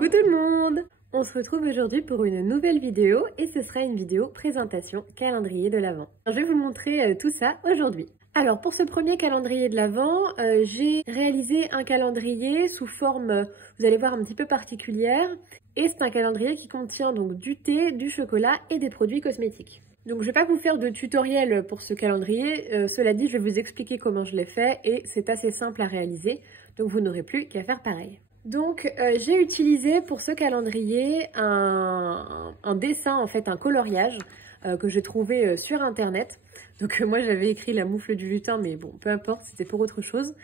Coucou tout le monde! On se retrouve aujourd'hui pour une nouvelle vidéo et ce sera une vidéo présentation calendrier de l'Avent. Je vais vous montrer tout ça aujourd'hui. Alors pour ce premier calendrier de l'Avent, j'ai réalisé un calendrier sous forme, vous allez voir, un petit peu particulière. Et c'est un calendrier qui contient donc du thé, du chocolat et des produits cosmétiques. Donc je ne vais pas vous faire de tutoriel pour ce calendrier, cela dit je vais vous expliquer comment je l'ai fait et c'est assez simple à réaliser, donc vous n'aurez plus qu'à faire pareil. Donc j'ai utilisé pour ce calendrier un dessin, en fait un coloriage que j'ai trouvé sur internet. Donc moi j'avais écrit la moufle du lutin, mais bon peu importe, c'était pour autre chose.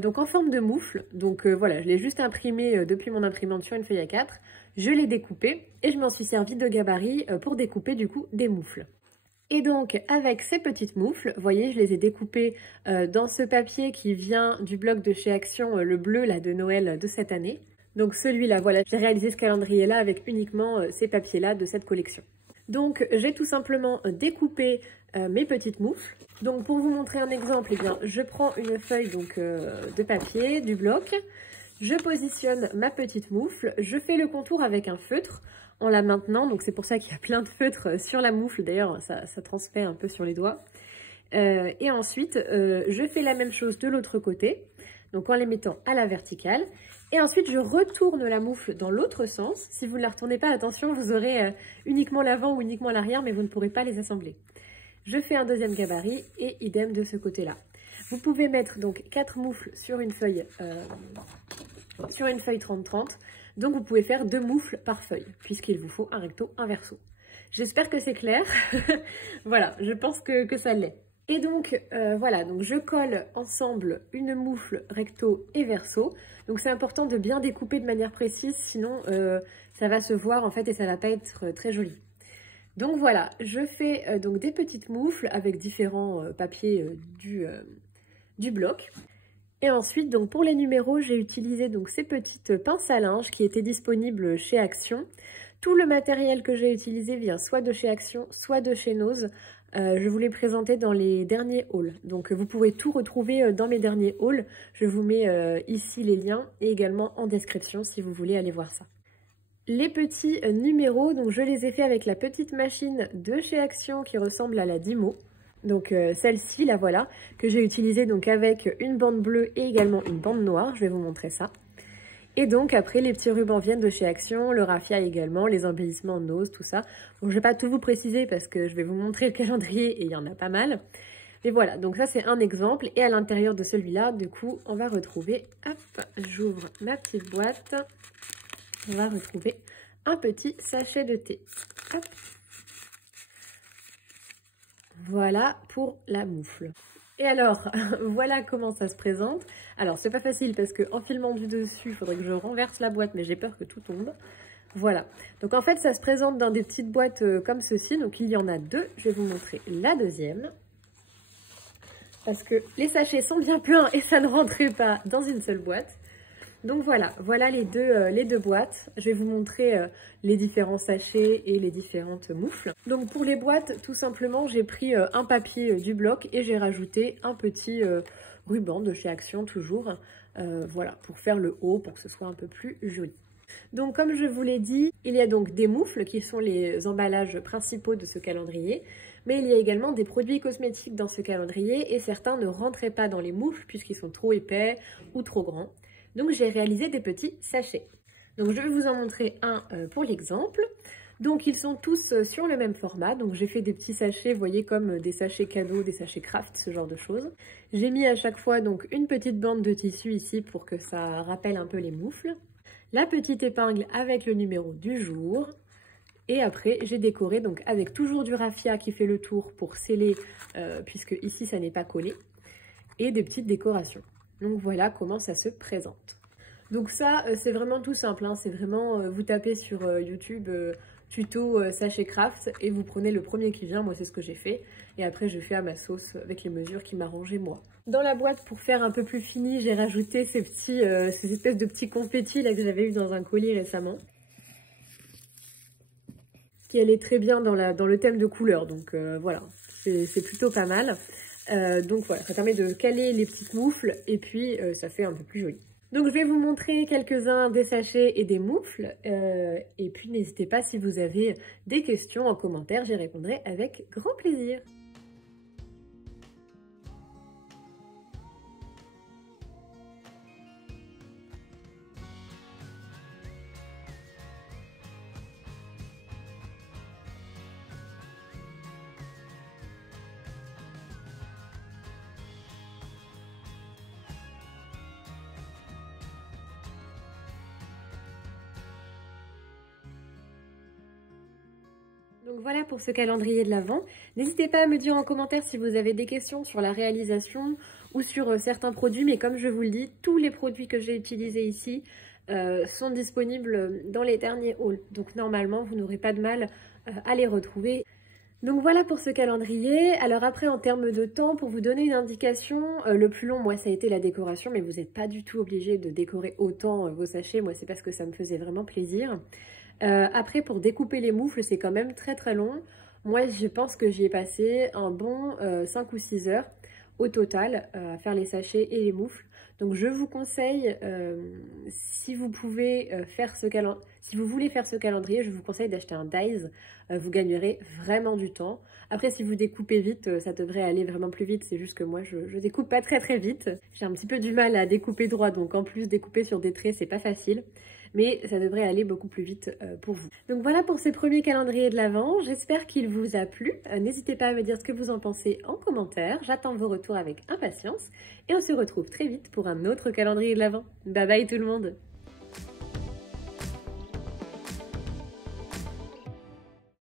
Donc en forme de moufle, donc voilà, je l'ai juste imprimé depuis mon imprimante sur une feuille A4, je l'ai découpé et je m'en suis servi de gabarit pour découper du coup des moufles. Et donc avec ces petites moufles, vous voyez, je les ai découpées dans ce papier qui vient du blog de chez Action, le bleu là de Noël de cette année. Donc celui-là, voilà, j'ai réalisé ce calendrier-là avec uniquement ces papiers-là de cette collection. Donc j'ai tout simplement découpé mes petites moufles. Donc pour vous montrer un exemple, eh bien, je prends une feuille donc, de papier, du bloc, je positionne ma petite moufle, je fais le contour avec un feutre en la maintenant, donc c'est pour ça qu'il y a plein de feutres sur la moufle, d'ailleurs ça transfère un peu sur les doigts. Et ensuite je fais la même chose de l'autre côté, donc en les mettant à la verticale. Et ensuite, je retourne la moufle dans l'autre sens. Si vous ne la retournez pas, attention, vous aurez uniquement l'avant ou uniquement l'arrière, mais vous ne pourrez pas les assembler. Je fais un deuxième gabarit et idem de ce côté-là. Vous pouvez mettre donc 4 moufles sur une feuille 30-30. Donc, vous pouvez faire 2 moufles par feuille, puisqu'il vous faut un recto, un verso. J'espère que c'est clair. Voilà, je pense que ça l'est. Et donc, voilà, donc je colle ensemble une moufle recto et verso. Donc c'est important de bien découper de manière précise, sinon ça va se voir en fait et ça va pas être très joli. Donc voilà, je fais donc des petites moufles avec différents papiers du bloc. Et ensuite, donc pour les numéros, j'ai utilisé donc ces petites pinces à linge qui étaient disponibles chez Action. Tout le matériel que j'ai utilisé vient soit de chez Action, soit de chez Nose. Je vous l'ai présenté dans les derniers hauls. Donc vous pourrez tout retrouver dans mes derniers hauls. Je vous mets ici les liens et également en description si vous voulez aller voir ça. Les petits numéros, donc je les ai fait avec la petite machine de chez Action qui ressemble à la Dymo. Donc celle-ci, la voilà, que j'ai utilisée donc avec une bande bleue et également une bande noire. Je vais vous montrer ça. Et donc après les petits rubans viennent de chez Action, le raffia également, les embellissements Nose, tout ça. Donc je vais pas tout vous préciser parce que je vais vous montrer le calendrier et il y en a pas mal. Mais voilà, donc ça c'est un exemple. Et à l'intérieur de celui-là, du coup, on va retrouver, hop, j'ouvre ma petite boîte. On va retrouver un petit sachet de thé. Hop. Voilà pour la moufle. Et alors, voilà comment ça se présente. Alors, c'est pas facile parce qu'en filmant du dessus, il faudrait que je renverse la boîte, mais j'ai peur que tout tombe. Voilà. Donc, en fait, ça se présente dans des petites boîtes comme ceci. Donc, il y en a 2. Je vais vous montrer la deuxième. Parce que les sachets sont bien pleins et ça ne rentrait pas dans une seule boîte. Donc, voilà. Voilà les deux boîtes. Je vais vous montrer les différents sachets et les différentes moufles. Donc pour les boîtes, tout simplement, j'ai pris un papier du bloc et j'ai rajouté un petit ruban de chez Action toujours, voilà, pour faire le haut, pour que ce soit un peu plus joli. Donc comme je vous l'ai dit, il y a donc des moufles qui sont les emballages principaux de ce calendrier, mais il y a également des produits cosmétiques dans ce calendrier et certains ne rentraient pas dans les moufles puisqu'ils sont trop épais ou trop grands. Donc j'ai réalisé des petits sachets. Donc je vais vous en montrer un pour l'exemple. Donc ils sont tous sur le même format, donc j'ai fait des petits sachets, vous voyez, comme des sachets cadeaux, des sachets craft, ce genre de choses. J'ai mis à chaque fois donc une petite bande de tissu ici pour que ça rappelle un peu les moufles. La petite épingle avec le numéro du jour. Et après j'ai décoré donc avec toujours du raffia qui fait le tour pour sceller, puisque ici ça n'est pas collé. Et des petites décorations. Donc voilà comment ça se présente. Donc ça, c'est vraiment tout simple, hein. C'est vraiment, vous tapez sur YouTube tuto sachet craft et vous prenez le premier qui vient. Moi, c'est ce que j'ai fait. Et après, je fais à ma sauce avec les mesures qui m'arrangeaient moi. Dans la boîte, pour faire un peu plus fini, j'ai rajouté ces espèces de petits confettis là, que j'avais eu dans un colis récemment. Qui allait très bien dans le thème de couleur. Donc voilà, c'est plutôt pas mal. Donc voilà, ça permet de caler les petites moufles et puis ça fait un peu plus joli. Donc je vais vous montrer quelques-uns des sachets et des moufles. Et puis n'hésitez pas si vous avez des questions en commentaire, j'y répondrai avec grand plaisir. Donc voilà pour ce calendrier de l'Avent. N'hésitez pas à me dire en commentaire si vous avez des questions sur la réalisation ou sur certains produits, mais comme je vous le dis, tous les produits que j'ai utilisés ici sont disponibles dans les derniers hauls. Donc normalement, vous n'aurez pas de mal à les retrouver. Donc voilà pour ce calendrier. Alors après, en termes de temps, pour vous donner une indication, le plus long, moi, ça a été la décoration, mais vous n'êtes pas du tout obligé de décorer autant vos sachets. Moi, c'est parce que ça me faisait vraiment plaisir. Après, pour découper les moufles, c'est quand même très très long. Moi, je pense que j'y ai passé un bon 5 ou 6 heures au total à faire les sachets et les moufles. Donc je vous conseille, si vous pouvez si vous voulez faire ce calendrier, je vous conseille d'acheter un dies. Vous gagnerez vraiment du temps. Après, si vous découpez vite, ça devrait aller vraiment plus vite. C'est juste que moi, je découpe pas très très vite. J'ai un petit peu du mal à découper droit, donc en plus découper sur des traits, c'est pas facile. Mais ça devrait aller beaucoup plus vite pour vous. Donc voilà pour ce premier calendrier de l'Avent. J'espère qu'il vous a plu. N'hésitez pas à me dire ce que vous en pensez en commentaire. J'attends vos retours avec impatience. Et on se retrouve très vite pour un autre calendrier de l'Avent. Bye bye tout le monde!